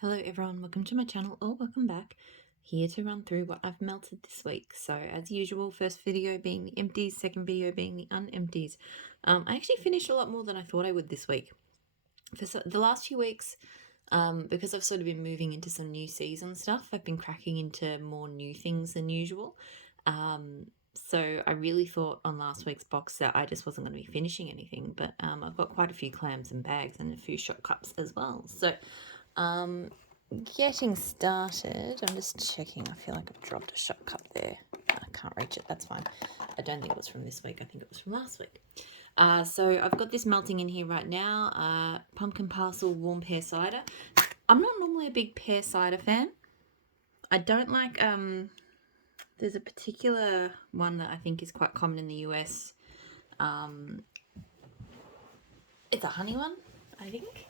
Hello everyone, welcome to my channel or welcome back. Here to run through what I've melted this week. So as usual, first video being the empties, second video being the unempties. I actually finished a lot more than I thought I would this week. For the last few weeks, because I've sort of been moving into some new season stuff, I've been cracking into more new things than usual. So I really thought on last week's box that I just wasn't going to be finishing anything, but I've got quite a few clams and bags and a few shot cups as well. So getting started, I'm just checking. I feel like I've dropped a shot cup there. I can't reach it. That's fine. I don't think it was from this week. I think it was from last week. So I've got this melting in here right now. Pumpkin Parcel warm pear cider. I'm not normally a big pear cider fan. I don't like, there's a particular one that I think is quite common in the US. It's a honey one, I think.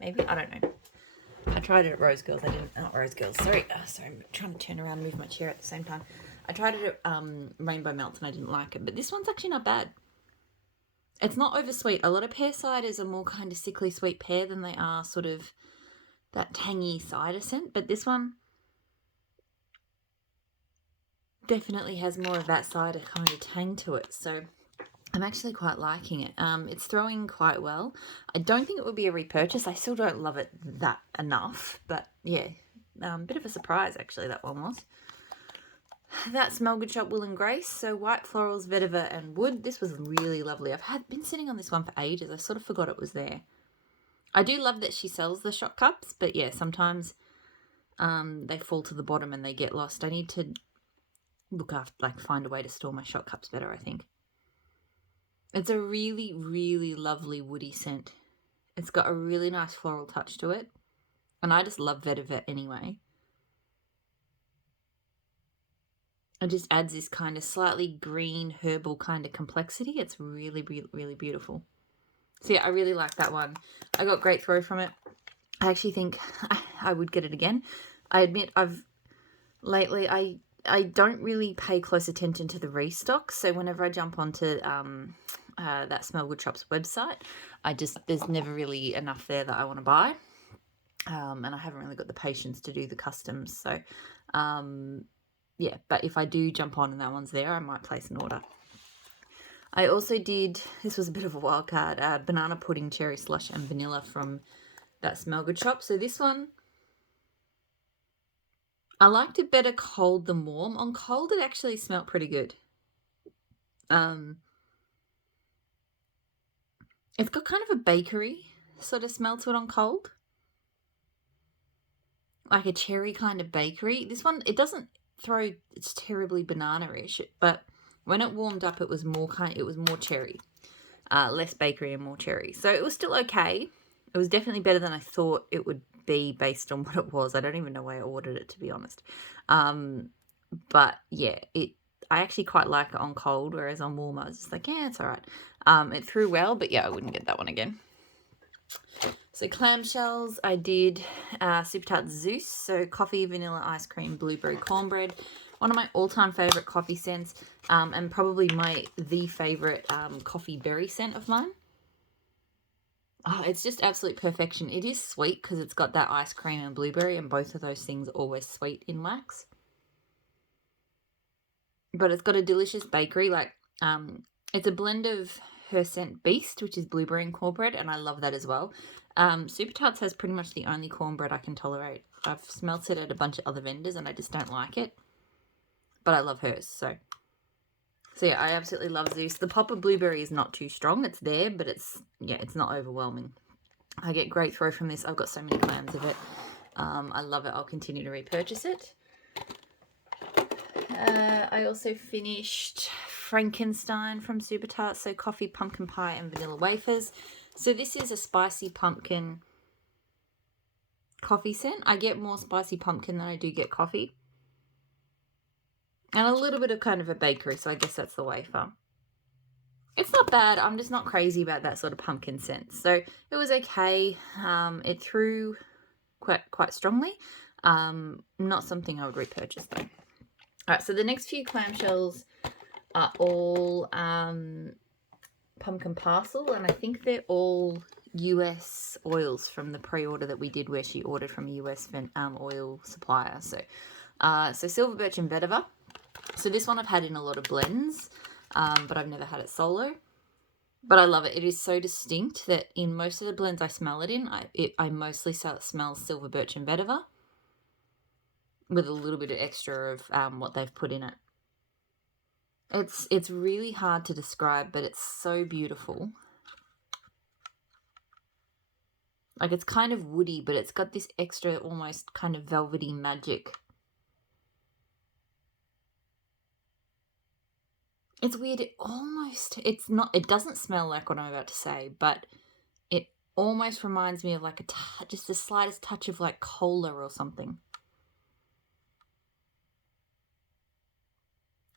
Maybe, I don't know. I tried it at Rose Girls. Not Rose Girls. Sorry, I'm trying to turn around and move my chair at the same time. I tried it at Rainbow Melts and I didn't like it, but this one's actually not bad. It's not oversweet. A lot of pear ciders are more kind of sickly sweet pear than they are sort of that tangy cider scent, but this one definitely has more of that cider kind of tang to it. So I'm actually quite liking it. It's throwing quite well. I don't think it would be a repurchase. I still don't love it that enough, but yeah, bit of a surprise actually that one was. That Smell Good Shop Will and Grace. So white florals, vetiver and wood. This was really lovely. I've been sitting on this one for ages. I sort of forgot it was there. I do love that she sells the shot cups, but yeah, sometimes they fall to the bottom and they get lost. I need to look after, find a way to store my shot cups better, I think. It's a really, really lovely woody scent. It's got a really nice floral touch to it. And I just love vetiver anyway. It just adds this kind of slightly green herbal kind of complexity. It's really, really, really beautiful. So yeah, I really like that one. I got great throw from it. I actually think I would get it again. I admit lately I don't really pay close attention to the restock. So whenever I jump onto that Smell Good Shop's website, there's never really enough there that I want to buy. And I haven't really got the patience to do the customs. So, yeah, but if I do jump on and that one's there, I might place an order. I also did, this was a bit of a wild card, banana pudding, cherry slush and vanilla from that Smell Good Shop. So this one, I liked it better cold than warm. On cold, it actually smelled pretty good. It's got kind of a bakery sort of smell to it on cold. Like a cherry kind of bakery. This one, it doesn't throw, it's terribly banana-ish, but when it warmed up, it was more cherry. Less bakery and more cherry. So it was still okay. It was definitely better than I thought it would be based on what it was. I don't even know why I ordered it, to be honest. But yeah, I actually quite like it on cold, whereas on warm, I was just like, yeah, it's all right. It threw well, but yeah, I wouldn't get that one again. So clamshells, I did Super Tart Zeus, so coffee, vanilla ice cream, blueberry cornbread. One of my all-time favourite coffee scents, and probably the favourite coffee berry scent of mine. Oh, it's just absolute perfection. It is sweet because it's got that ice cream and blueberry, and both of those things are always sweet in wax. But it's got a delicious bakery. It's a blend of her scent Beast, which is blueberry and cornbread, and I love that as well. Super Tarts has pretty much the only cornbread I can tolerate. I've smelt it at a bunch of other vendors, and I just don't like it. But I love hers, so yeah, I absolutely love Zeus. The pop of blueberry is not too strong. It's there, but it's not overwhelming. I get great throw from this. I've got so many clams of it. I love it. I'll continue to repurchase it. I also finished Frankenstein from Super Tart, so coffee, pumpkin pie, and vanilla wafers. So this is a spicy pumpkin coffee scent. I get more spicy pumpkin than I do get coffee. And a little bit of kind of a bakery, so I guess that's the wafer. It's not bad. I'm just not crazy about that sort of pumpkin scent. So it was okay. It threw quite strongly. Not something I would repurchase though. All right, so the next few clamshells are all pumpkin parcel, and I think they're all US oils from the pre-order that we did where she ordered from a US oil supplier. So Silver Birch and Vetiver. So this one I've had in a lot of blends, but I've never had it solo. But I love it. It is so distinct that in most of the blends I smell it in, I mostly smell Silver Birch and Vetiver with a little bit of extra of what they've put in it. It's really hard to describe, but it's so beautiful. Like, it's kind of woody, but it's got this extra almost kind of velvety magic. It's weird. It doesn't smell like what I'm about to say, but it almost reminds me of like just the slightest touch of like cola or something.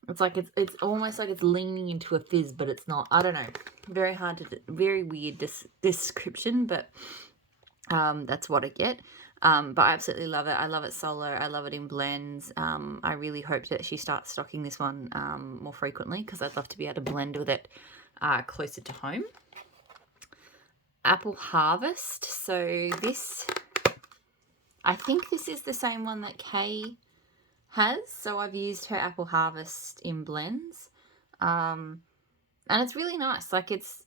It's like it's almost like it's leaning into a fizz, but it's not. I don't know. Very weird description, but that's what I get. But I absolutely love it. I love it solo. I love it in blends. I really hope that she starts stocking this one more frequently because I'd love to be able to blend with it closer to home. Apple Harvest. So I think this is the same one that Kay has. So I've used her Apple Harvest in blends. And it's really nice. Like it's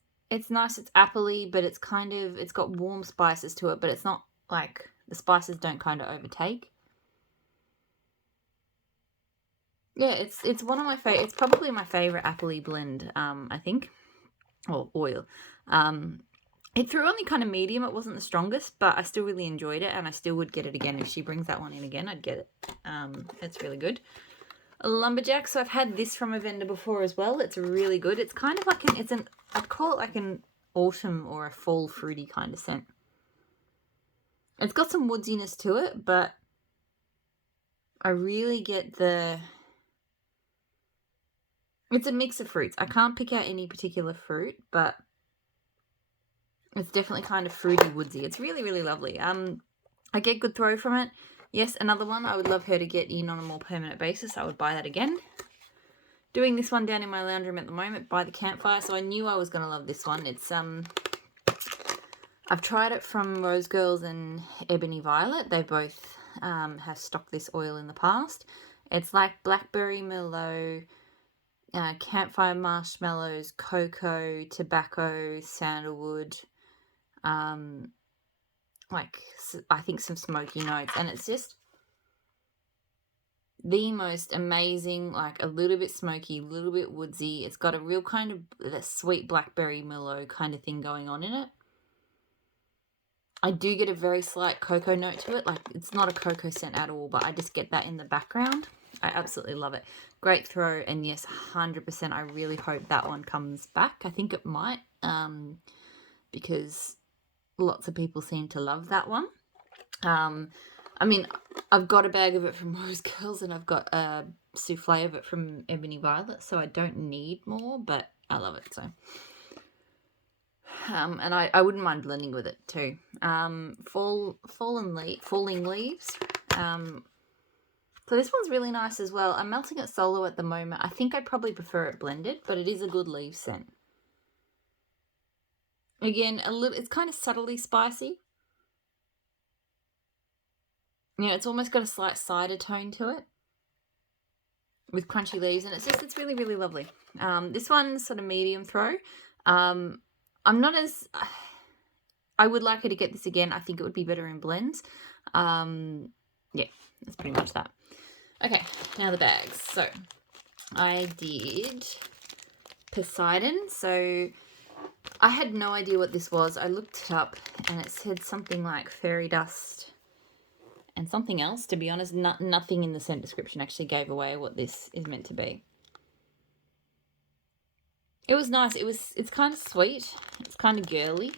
nice. It's appley, but it's got warm spices to it, but it's not like the spices don't kind of overtake. Yeah, it's one of my favorite. It's probably my favorite appley blend. I think, or oil. It threw only kind of medium. It wasn't the strongest, but I still really enjoyed it, and I still would get it again if she brings that one in again. I'd get it. It's really good. A Lumberjack. So I've had this from a vendor before as well. It's really good. It's kind of like I'd call it like an autumn or a fall fruity kind of scent. It's got some woodsiness to it, but I really get it's a mix of fruits. I can't pick out any particular fruit, but it's definitely kind of fruity, woodsy. It's really, really lovely. I get good throw from it. Yes, another one I would love her to get in on a more permanent basis. I would buy that again. Doing this one down in my lounge room at the moment by the campfire, so I knew I was going to love this one. It's I've tried it from Rose Girls and Ebony Violet. They both have stocked this oil in the past. It's like blackberry merlot, campfire marshmallows, cocoa, tobacco, sandalwood, like I think some smoky notes, and it's just the most amazing, like a little bit smoky, a little bit woodsy. It's got a real kind of sweet blackberry merlot kind of thing going on in it. I do get a very slight cocoa note to it. Like, it's not a cocoa scent at all, but I just get that in the background. I absolutely love it. Great throw, and yes, 100%. I really hope that one comes back. I think it might, because lots of people seem to love that one. I mean, I've got a bag of it from Rose Girls, and I've got a souffle of it from Ebony Violet, so I don't need more, but I love it, so... and I wouldn't mind blending with it too. Falling Leaves. So this one's really nice as well. I'm melting it solo at the moment. I think I'd probably prefer it blended, but it is a good leaf scent. Again, it's kind of subtly spicy. Yeah, it's almost got a slight cider tone to it with crunchy leaves, and it's really, really lovely. This one's sort of medium throw. I'm not as... I would like her to get this again. I think it would be better in blends. Yeah, that's pretty much that. Okay, now the bags. So, I did Poseidon. So, I had no idea what this was. I looked it up, and it said something like fairy dust and something else. To be honest, nothing in the scent description actually gave away what this is meant to be. It was nice. It's kind of sweet. It's kind of girly.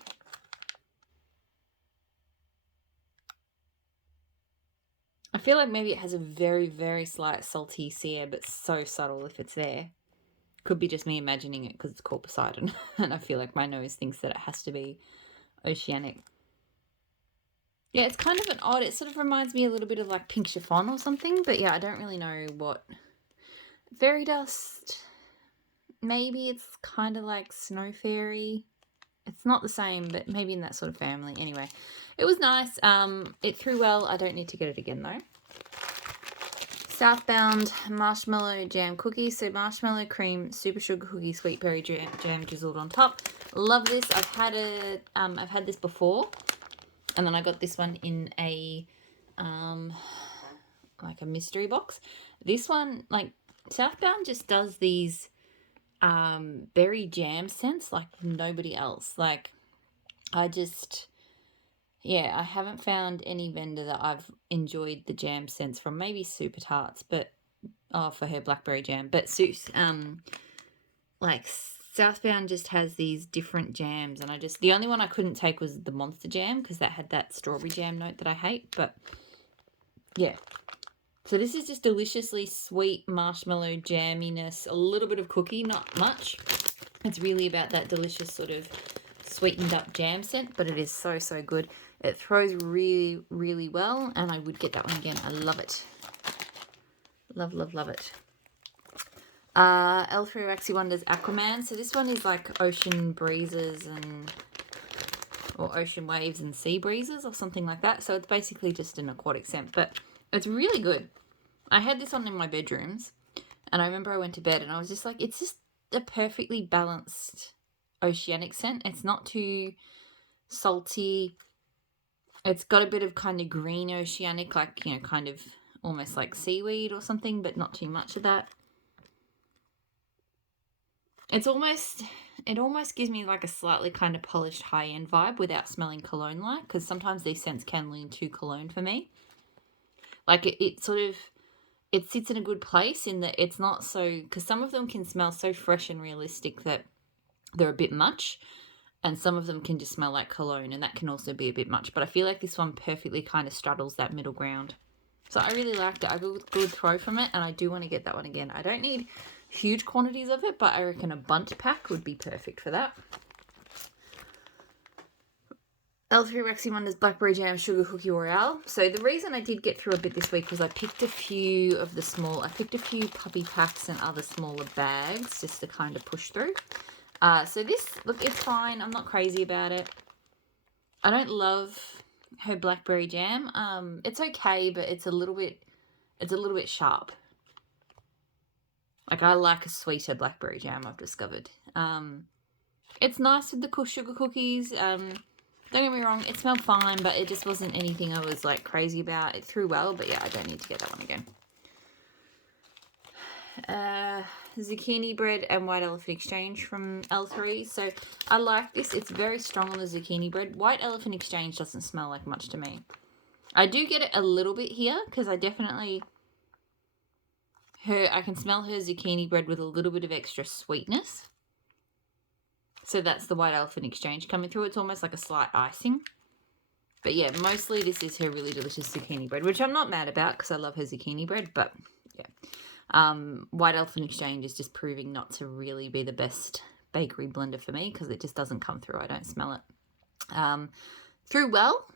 I feel like maybe it has a very, very slight salty sea air, but so subtle if it's there. Could be just me imagining it because it's called Poseidon. And I feel like my nose thinks that it has to be oceanic. Yeah, it's kind of an odd... It sort of reminds me a little bit of like pink chiffon or something. But yeah, I don't really know what... Fairy dust... Maybe it's kind of like snow fairy. not the same, but maybe in that sort of family. Anyway, it was nice. It threw well. I don't need to get it again though. Southbound Marshmallow Jam cookies. So marshmallow cream, super sugar cookie, sweet berry jam drizzled on top. Love this. I've had it. I've had this before, and then I got this one in a like a mystery box. This one, like Southbound, just does these berry jam scents like nobody else. Like I haven't found any vendor that I've enjoyed the jam scents from. Maybe Super Tarts, but for her Blackberry Jam. But like Southbound just has these different jams, and the only one I couldn't take was the Monster Jam because that had that strawberry jam note that I hate. But yeah, so this is just deliciously sweet marshmallow jamminess, a little bit of cookie, not much. It's really about that delicious sort of sweetened up jam scent, but it is so, so good. It throws really, really well, and I would get that one again. I love it. Love, love, love it. L3 Waxy Wonders Aquaman. So this one is like ocean breezes or ocean waves and sea breezes or something like that. So it's basically just an aquatic scent, but it's really good. I had this on in my bedrooms, and I remember I went to bed and I was just like, it's just a perfectly balanced oceanic scent. It's not too salty. It's got a bit of kind of green oceanic, like, you know, kind of almost like seaweed or something, but not too much of that. It almost gives me like a slightly kind of polished high-end vibe without smelling cologne-like, because sometimes these scents can lean too cologne for me. Like it sits in a good place in that it's not so, because some of them can smell so fresh and realistic that they're a bit much, and some of them can just smell like cologne, and that can also be a bit much. But I feel like this one perfectly kind of straddles that middle ground. So I really liked it. I got a good throw from it, and I do want to get that one again. I don't need huge quantities of it, but I reckon a bunch pack would be perfect for that. L3 Waxy Wonders Blackberry Jam Sugar Cookie Royale. So the reason I did get through a bit this week was I picked a few puppy packs and other smaller bags just to kind of push through. So this, look, it's fine. I'm not crazy about it. I don't love her Blackberry Jam. It's okay, but it's a little bit sharp. Like, I like a sweeter Blackberry Jam, I've discovered. It's nice with the sugar cookies. Don't get me wrong, it smelled fine, but it just wasn't anything I was, like, crazy about. It threw well, but yeah, I don't need to get that one again. Zucchini bread and white elephant exchange from L3. So I like this. It's very strong on the zucchini bread. White elephant exchange doesn't smell like much to me. I do get it a little bit here because I can smell her zucchini bread with a little bit of extra sweetness. So that's the white elephant exchange coming through. It's almost like a slight icing. But yeah, mostly this is her really delicious zucchini bread, which I'm not mad about because I love her zucchini bread, but yeah. White elephant exchange is just proving not to really be the best bakery blender for me because it just doesn't come through. I don't smell it. Through well,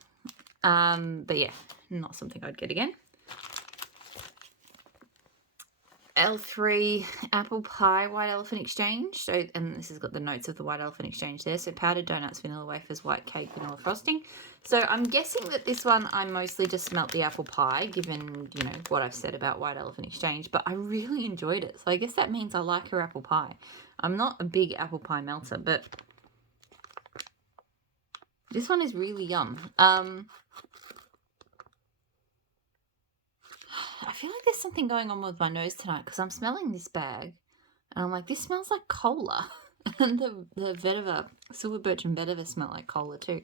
but yeah, not something I'd get again. L3 apple pie white elephant exchange. So, and this has got the notes of the white elephant exchange there. So powdered donuts, vanilla wafers, white cake, vanilla frosting. So I'm guessing that this one I mostly just smelt the apple pie, given, you know, what I've said about white elephant exchange, but I really enjoyed it. So I guess that means I like her apple pie. I'm not a big apple pie melter, but this one is really yum. I feel like there's something going on with my nose tonight because I'm smelling this bag and I'm like, this smells like cola. And the Vetiver, Silver Birch and Vetiver smell like cola too.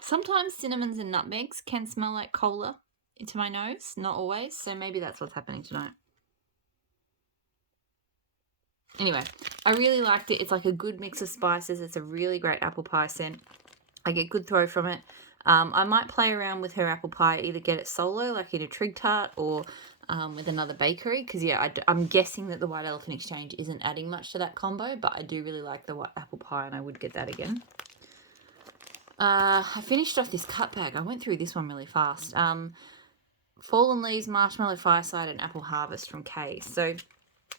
Sometimes cinnamons and nutmegs can smell like cola into my nose, not always, so maybe that's what's happening tonight. Anyway, I really liked it. It's like a good mix of spices. It's a really great apple pie scent. I get good throw from it. I might play around with her apple pie, either get it solo, like in a trig tart, or with another bakery, because yeah, I'm guessing that the white elephant exchange isn't adding much to that combo, but I do really like the white apple pie, and I would get that again. I finished off this cut bag. I went through this one really fast. Fallen Leaves, Marshmallow Fireside, and Apple Harvest from Kay. So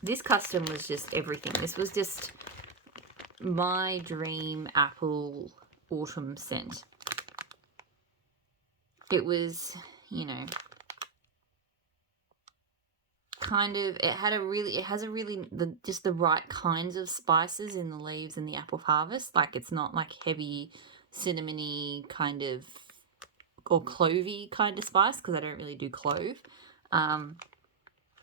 this custom was just everything. This was just my dream apple autumn scent. It was, you know, kind of, it has a really, just the right kinds of spices in the leaves and the apple harvest. Like, it's not like heavy cinnamony kind of, or clovey kind of spice, because I don't really do clove.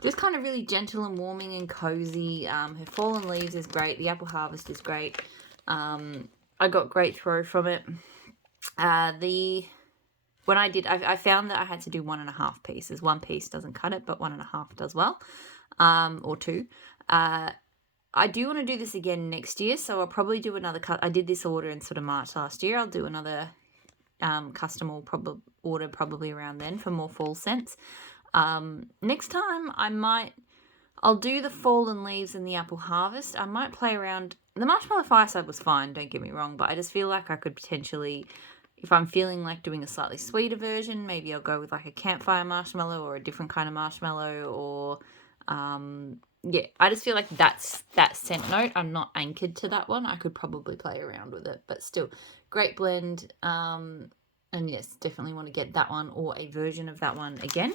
Just kind of really gentle and warming and cozy. Her fallen leaves is great. The apple harvest is great. I got great throw from it. When I found that I had to do 1.5 pieces. 1 piece doesn't cut it, but 1.5 does well, or 2. I do want to do this again next year, so I'll probably do another cut. I did this order in sort of March last year. I'll do another custom order probably around then for more fall scents. Next time I'll do the fallen leaves and the apple harvest. I might play around. The marshmallow fireside was fine, don't get me wrong, but I just feel like I could potentially, if I'm feeling like doing a slightly sweeter version, maybe I'll go with like a campfire marshmallow or a different kind of marshmallow, or yeah, I just feel like that scent note, I'm not anchored to that one. I could probably play around with it, but still, great blend. And yes, definitely want to get that one or a version of that one again.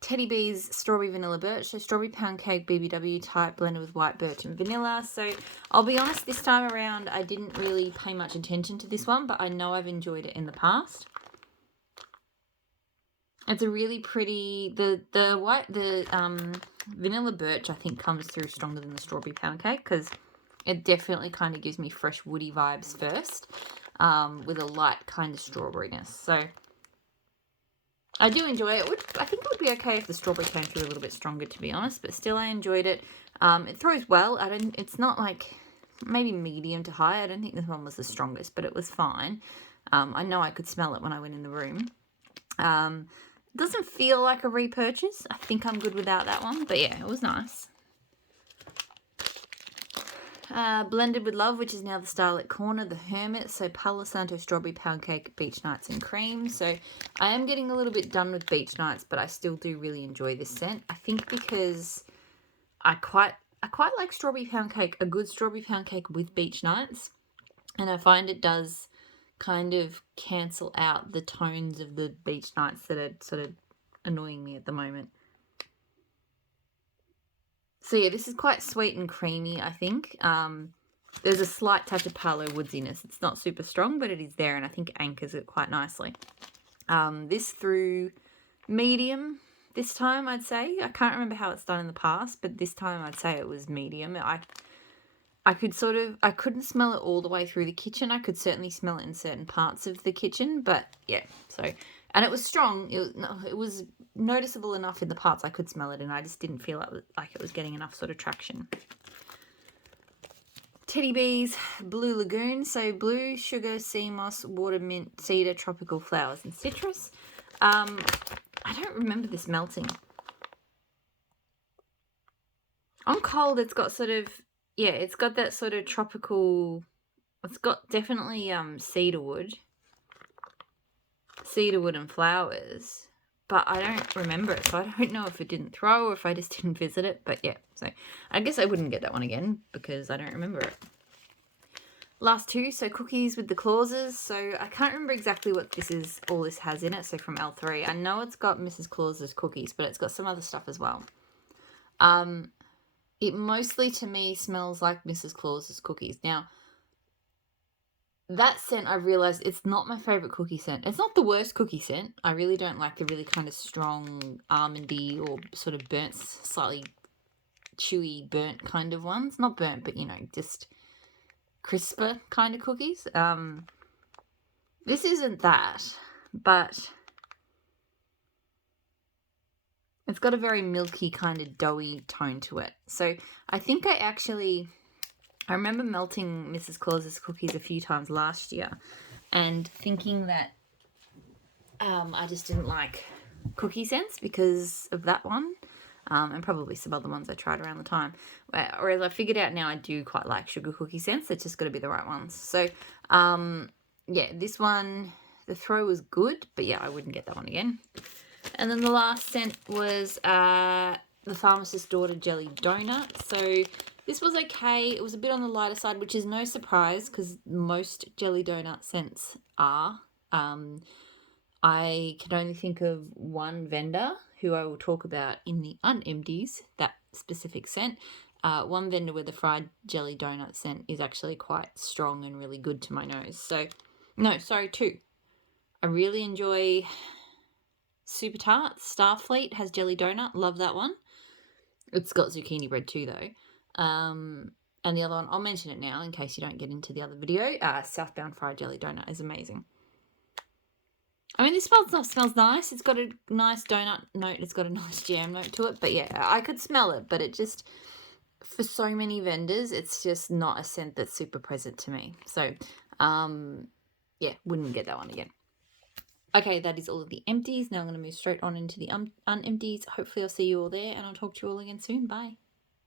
Teddy B's Strawberry Vanilla Birch. So strawberry pound cake BBW type blended with white birch and vanilla. So I'll be honest, this time around I didn't really pay much attention to this one, but I know I've enjoyed it in the past. It's a really pretty, the vanilla birch I think comes through stronger than the strawberry pound cake, because it definitely kind of gives me fresh woody vibes first, with a light kind of strawberryness. So I do enjoy it. I think it would be okay if the strawberry came through a little bit stronger, to be honest, but still I enjoyed it. It throws well. It's not like, maybe medium to high. I don't think this one was the strongest, but it was fine. I know I could smell it when I went in the room. It doesn't feel like a repurchase. I think I'm good without that one, but yeah, it was nice. Blended with Love, which is now the Starlit Corner, the Hermit, so Palo Santo Strawberry Pound Cake, Beach Nights and Cream. So I am getting a little bit done with Beach Nights, but I still do really enjoy this scent. I think because I quite like Strawberry Pound Cake, a good Strawberry Pound Cake with Beach Nights, and I find it does kind of cancel out the tones of the Beach Nights that are sort of annoying me at the moment. So yeah, this is quite sweet and creamy, I think. There's a slight touch of Palo woodsiness. It's not super strong, but it is there, and I think anchors it quite nicely. This through medium this time, I'd say. I can't remember how it's done in the past, but this time I'd say it was medium. I couldn't smell it all the way through the kitchen. I could certainly smell it in certain parts of the kitchen, but yeah, so, and it was strong. It was noticeable enough in the parts I could smell it, and I just didn't feel like it was getting enough sort of traction. Teddy B's Blue Lagoon, so blue, sugar, sea moss, water mint, cedar, tropical flowers, and citrus. I don't remember this melting. On cold, it's got sort of, yeah, it's got that sort of tropical, it's got definitely cedarwood and flowers, but I don't remember it, so I don't know if it didn't throw or if I just didn't visit it, but yeah, so I guess I wouldn't get that one again because I don't remember it. Last two, so cookies with the clauses, so I can't remember exactly what all this has in it, so from L3, I know it's got Mrs. Claus's cookies, but it's got some other stuff as well. It mostly, to me, smells like Mrs. Claus's cookies. Now, that scent, I realised it's not my favourite cookie scent. It's not the worst cookie scent. I really don't like the really kind of strong almondy or sort of burnt, slightly chewy burnt kind of ones. Not burnt, but, you know, just crisper kind of cookies. This isn't that, but it's got a very milky kind of doughy tone to it. So I think I remember melting Mrs. Claus's cookies a few times last year and thinking that I just didn't like cookie scents because of that one, and probably some other ones I tried around the time. Whereas I figured out now I do quite like sugar cookie scents. It's just got to be the right ones. So, yeah, this one, the throw was good, but yeah, I wouldn't get that one again. And then the last scent was the Pharmacist Daughter Jelly Doughnut. So This was okay. It was a bit on the lighter side, which is no surprise because most jelly donut scents are. I can only think of one vendor who I will talk about in the Empties, that specific scent. One vendor where the fried jelly donut scent is actually quite strong and really good to my nose. So, no, sorry, two. I really enjoy Super Tart. Starfleet has jelly donut. Love that one. It's got zucchini bread too, though. And the other one, I'll mention it now in case you don't get into the other video. Southbound fried jelly donut is amazing. I mean, this smells nice. It's got a nice donut note. It's got a nice jam note to it. But yeah, I could smell it. But it just, for so many vendors, it's just not a scent that's super present to me. So, yeah, wouldn't get that one again. Okay, that is all of the empties. Now I'm going to move straight on into the unempties. Hopefully I'll see you all there, and I'll talk to you all again soon. Bye.